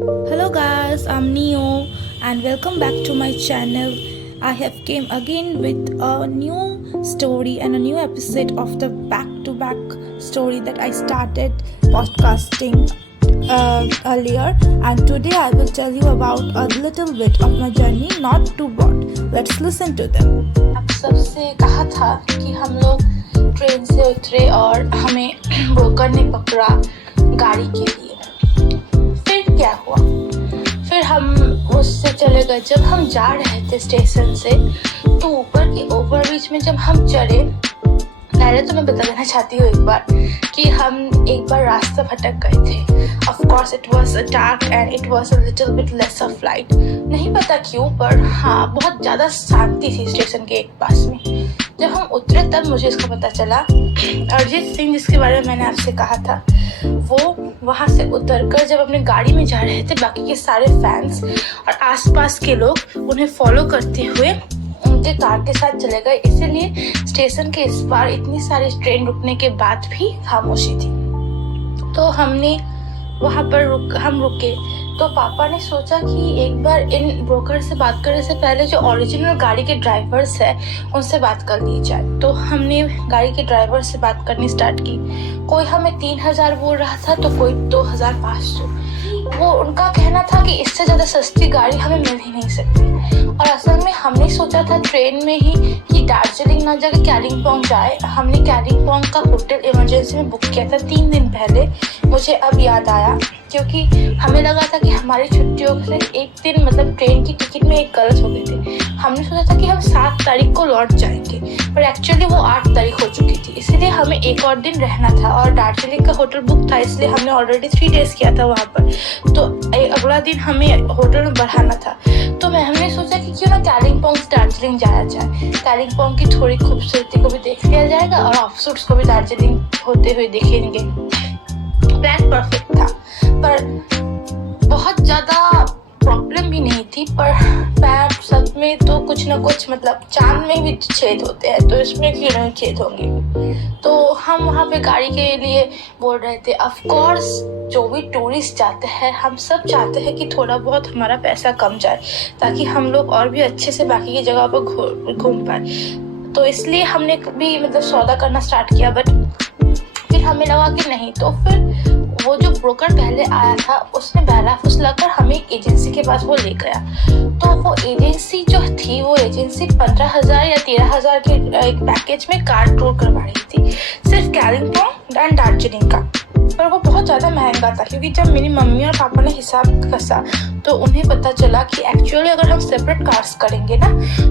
Hello guys, I'm Neo and welcome back to my channel. I have came again with a new story and a new episode of the back-to-back story that I started podcasting earlier, and today I will tell you about a little bit of my journey, not too broad. Let's listen to them. आप सबसे कहा था कि हम लोग train से उतरे और हमें ब्रोकर ने पकड़ा गाड़ी के लिए। फिर क्या हुआ? फिर हम उससे चले गए। जब हम जा रहे थे स्टेशन से तो ऊपर की ओवरब्रिज में जब हम चढ़े, पहले तो मैं बता देना चाहती हूँ एक बार कि हम एक बार रास्ता भटक गए थे। Of course it was dark and it was a little bit less of light. नहीं पता क्यों, पर हाँ बहुत ज़्यादा शांति थी स्टेशन के एक पास में। जब हम उतरे तब मुझे इसका पता चला। अरिजीत सिंह जिसके बारे में मैंने आपसे कहा था, वो वहाँ से उतरकर जब अपने गाड़ी में जा रहे थे, बाकी के सारे फैंस और आसपास के लोग उन्हें फॉलो करते हुए उनके कार के साथ चले गए। इसीलिए स्टेशन के इस पार इतनी सारी ट्रेन रुकने के बाद भी खामोशी थी। तो हमने वहाँ पर रुके तो पापा ने सोचा कि एक बार इन ब्रोकर से बात करने से पहले जो ओरिजिनल गाड़ी के ड्राइवर्स है उनसे बात कर ली जाए। तो हमने गाड़ी के ड्राइवर से बात करनी स्टार्ट की। कोई हमें 3,000 बोल रहा था तो कोई 2,500। वो उनका कहना था कि इससे ज़्यादा सस्ती गाड़ी हमें मिल ही नहीं सकती। और असल में हमने सोचा था ट्रेन में ही कि दार्जिलिंग ना जाकर कालिम्पोंग जाए। हमने कालिम्पोंग का होटल इमरजेंसी में बुक किया था 3 दिन पहले। मुझे अब याद आया क्योंकि हमें लगा था कि हमारी छुट्टियों से एक दिन मतलब ट्रेन की टिकट में एक गलत हो गई थी। हमने सोचा था कि हम 7 तारीख को लौट जाएंगे, पर एक्चुअली वो 8 तारीख हो चुकी थी। इसीलिए हमें एक और दिन रहना था और दार्जिलिंग का होटल बुक था, इसलिए हमने ऑलरेडी 3 डेज किया था वहाँ पर। तो अगला दिन हमें होटल में बढ़ाना था। तो हमने सोचा कि क्यों ना कालिम्पोंग से दार्जिलिंग जाया जाए। कालिम्पोंग की थोड़ी खूबसूरती को भी देख लिया जाएगा और ऑफशूट्स को भी दार्जिलिंग होते हुए देखेंगे। प्लान परफेक्ट था, पर बहुत ज़्यादा प्रॉब्लम भी नहीं थी। पर पैर सब में तो कुछ ना कुछ, मतलब चांद में भी छेद होते हैं, तो इसमें क्यों नहीं छेद होंगे। तो हम वहाँ पे गाड़ी के लिए बोल रहे थे। ऑफ कोर्स जो भी टूरिस्ट जाते हैं, हम सब चाहते हैं कि थोड़ा बहुत हमारा पैसा कम जाए ताकि हम लोग और भी अच्छे से बाकी की जगह पर घूम पाए। तो इसलिए हमने भी मतलब सौदा करना स्टार्ट किया। बट फिर हमें लगा कि नहीं। तो फिर वो जो ब्रोकर पहले आया था उसने बहला फुसलाकर हमें एक एजेंसी के पास वो ले गया। तो वो एजेंसी जो थी, वो एजेंसी 15,000 या 13,000 के एक पैकेज में कार टूर करवा रही थी, सिर्फ कालिम्पोंग एंड दार्जिलिंग का। पर वो बहुत ज़्यादा महंगा था क्योंकि जब मेरी मम्मी और पापा ने हिसाब कसा तो उन्हें पता चला कि एक्चुअली अगर हम सेपरेट कार्स करेंगे ना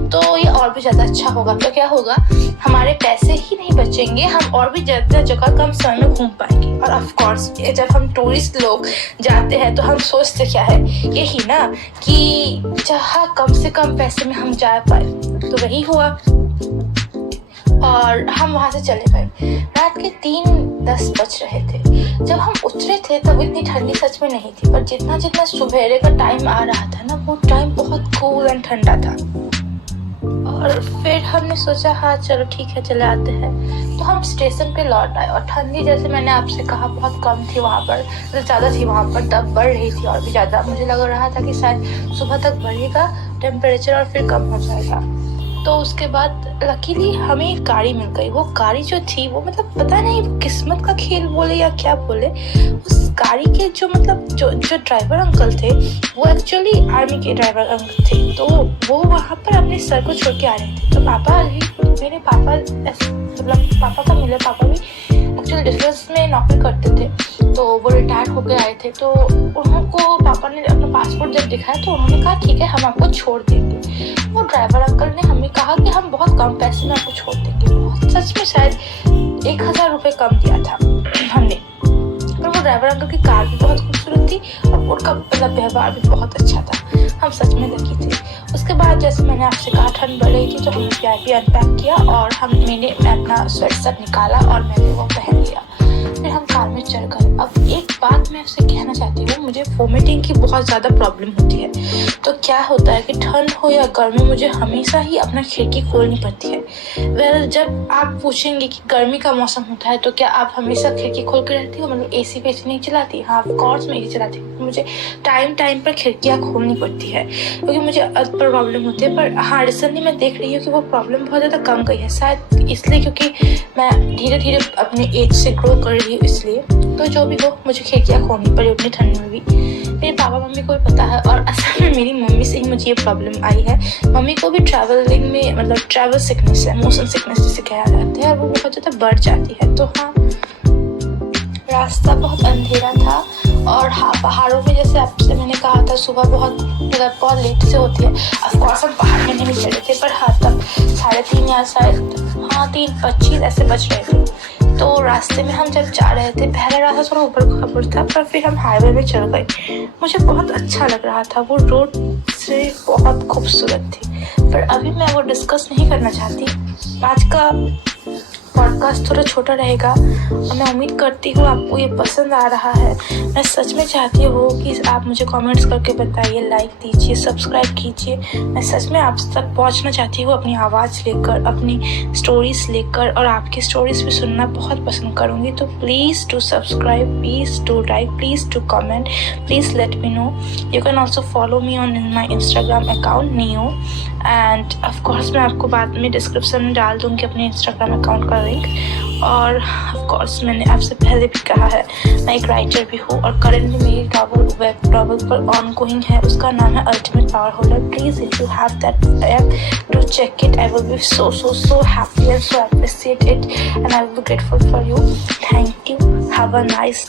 तो ये और भी ज़्यादा अच्छा होगा। तो क्या होगा, हमारे पैसे ही नहीं बचेंगे, हम और भी ज़्यादा जगह कम समय में घूम पाएंगे। और ऑफ कोर्स जब हम टूरिस्ट लोग जाते हैं तो हम सोचते क्या है, यही ना कि जहाँ कम से कम पैसे में हम जा पाए। तो वही हुआ और हम वहाँ से चले गए। रात के 3:10 बज रहे थे। जब हम उतरे थे तब इतनी ठंडी सच में नहीं थी, पर जितना जितना सुबेरे का टाइम आ रहा था ना, वो टाइम बहुत कूल एंड ठंडा था। और फिर हमने सोचा हाँ चलो ठीक है चले आते हैं। तो हम स्टेशन पे लौट आए और ठंडी, जैसे मैंने आपसे कहा, बहुत कम थी वहाँ पर, ज़्यादा थी वहाँ पर, तब बढ़ रही थी और भी ज़्यादा। मुझे लग रहा था कि शायद सुबह तक बढ़ेगा टेम्परेचर और फिर कम हो जाएगा। तो उसके बाद लकीली हमें एक गाड़ी मिल गई। वो गाड़ी जो थी वो मतलब पता नहीं वो किस्मत का खेल बोले या क्या बोले, उस गाड़ी के जो मतलब जो ड्राइवर अंकल थे वो एक्चुअली आर्मी के ड्राइवर अंकल थे। तो वो वहाँ पर अपने सर को छोड़ के आ रहे थे। तो पापा भी, मेरे पापा मतलब पापा का मिले, पापा भी एक्चुअली डिफेंस में नौकरी करते थे, तो वो रिटायर होकर आए थे। तो उनको पापा ने अपना पासपोर्ट जब दिखाया तो उन्होंने कहा ठीक है हम आपको छोड़ देंगे। वो ड्राइवर अंकल ने हमें कहा कि हम बहुत कम पैसे में आपको छोड़ देंगे। बहुत सच में शायद 1,000 रुपये कम दिया था हमने। पर वो ड्राइवर अंकल की कार भी बहुत खूबसूरत थी और उनका मतलब व्यवहार भी बहुत अच्छा था। हम सच में लकी थे। उसके बाद जैसे मैंने आपसे कहा ठंड बढ़ रही थी तो हमने VIP अनपैक किया और मैंने अपना स्वेटशर्ट निकाला और मैंने वो पहन लिया। फिर हम कार में चढ़ गए। अब एक बात मैं आपसे कहना चाहती हूँ, मुझे वोमिटिंग की बहुत ज़्यादा प्रॉब्लम होती है। तो क्या होता है कि ठंड हो या गर्मी, मुझे हमेशा ही अपना खिड़की खोलनी पड़ती है। जब आप पूछेंगे कि गर्मी का मौसम होता है तो क्या आप हमेशा खिड़की खोल के रहती हो, मतलब एसी वेसी नहीं चलाती? हाँ, ऑफ कोर्स मैं एसी चलाती हूँ। मुझे टाइम टाइम पर खिड़कियाँ खोलनी पड़ती है क्योंकि मुझे प्रॉब्लम होती है। पर हाँ, रिसेंटली मैं देख रही हूँ कि वो प्रॉब्लम बहुत ज़्यादा कम गई है, शायद इसलिए क्योंकि मैं धीरे धीरे अपने एज से ग्रो कर रही हूँ इसलिए। तो जो भी हो, मुझे खिड़कियाँ खोलनी पड़ी उतनी ठंड में भी। मेरे पापा मम्मी को भी पता है, और असल में मेरी मम्मी से ही मुझे ये प्रॉब्लम आई है। मम्मी को भी ट्रैवलिंग में मतलब ट्रैवल सिकनेस है, मोशन सिकनेस जिसे कहा जाता है, और वो बहुत ज़्यादा बढ़ जाती है। तो हाँ, रास्ता बहुत अंधेरा था, और हाँ, पहाड़ों में जैसे आपसे मैंने कहा था सुबह बहुत लेट से होती है। ऑफकोर्स हम पहाड़ में नहीं चढ़े थे, पर हाँ तब 3:30 या शायद 3:25 ऐसे बज रहे थे। तो रास्ते में हम जब जा रहे थे, पहला रास्ता थोड़ा ऊपर खबर था, पर फिर हम हाईवे में चढ़ गए। मुझे बहुत अच्छा लग रहा था, वो रोड से बहुत खूबसूरत थी। पर अभी मैं वो डिस्कस नहीं करना चाहती। आज का पॉडकास्ट थोड़ा छोटा रहेगा और मैं उम्मीद करती हूँ आपको ये पसंद आ रहा है। मैं सच में चाहती हूँ कि आप मुझे कमेंट्स करके बताइए, लाइक दीजिए, सब्सक्राइब कीजिए। मैं सच में आप तक पहुँचना चाहती हूँ अपनी आवाज़ लेकर, अपनी स्टोरीज लेकर, और आपकी स्टोरीज भी सुनना बहुत पसंद करूँगी। तो please do subscribe, please do like, please do comment, please let me know. You can also follow me on my Instagram account neo, and of course मैं आपको बाद में डिस्क्रिप्शन में डाल दूँगी अपने इंस्टाग्राम अकाउंट का लिंक। और ऑफकोर्स मैंने आपसे पहले भी कहा है, मैं एक राइटर भी हूँ, और करेंटली मेरी वेब नॉवल पर ऑन गोइंग है, उसका नाम है ultimate power holder. Please if you have that app do check it. I will be so happy and so appreciate it, and I will be grateful for you. Thank you. Have a nice day.